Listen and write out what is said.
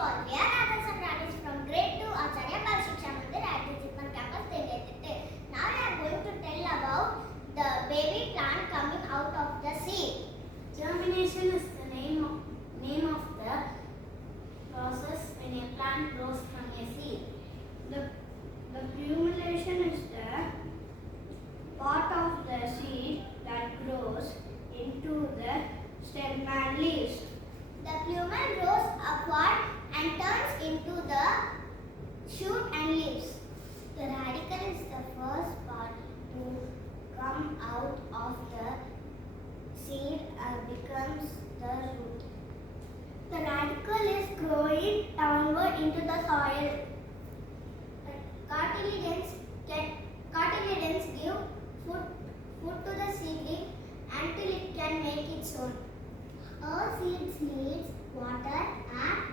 all. We are Ranis and Ranis from grade 2 Achariya Bala Siksha Mandir at the campus Thengaithittu. Now we are going to tell about the baby plant coming out of the seed. Germination is the name of the process when a plant grows from a seed. The plumulation is the part of the seed that grows into the stem and leaves. The plumule grows upward and turns into the shoot and leaves. The radicle is the first part to come out of the seed and becomes the root. The radicle is growing downward into the soil. Cartilagens give food to the seedling until it can make its own. All seeds need water and